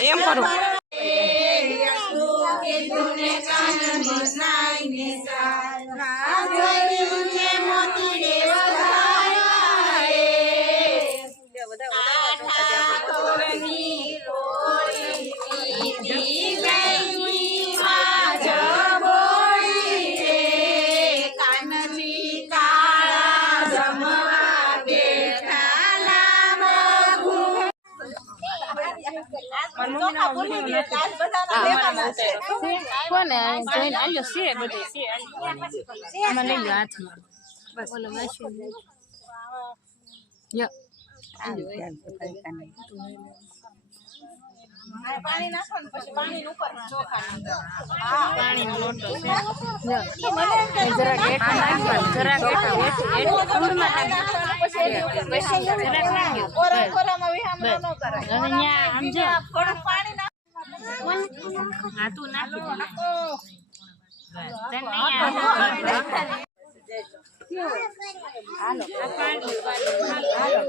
એમ કરું કોને જોઈને આલ્યો છે બધે છે મને લઈ હાથમાં બસ ઓલો મશીન યો પાણી નાખો ને પછી પાણી ઉપર ચોખા હા પાણી નો લોટો છે જરા ગેટા નાખવા જરા ગેટા ફૂડમાં પછી જરા નાખ્યો કોરામાં વિહામ ન કરાય અને ન્યા આમ જો થોડું પાણી નાખ હા તું નાખી દે તને નહીં હાલો પાણી હાલો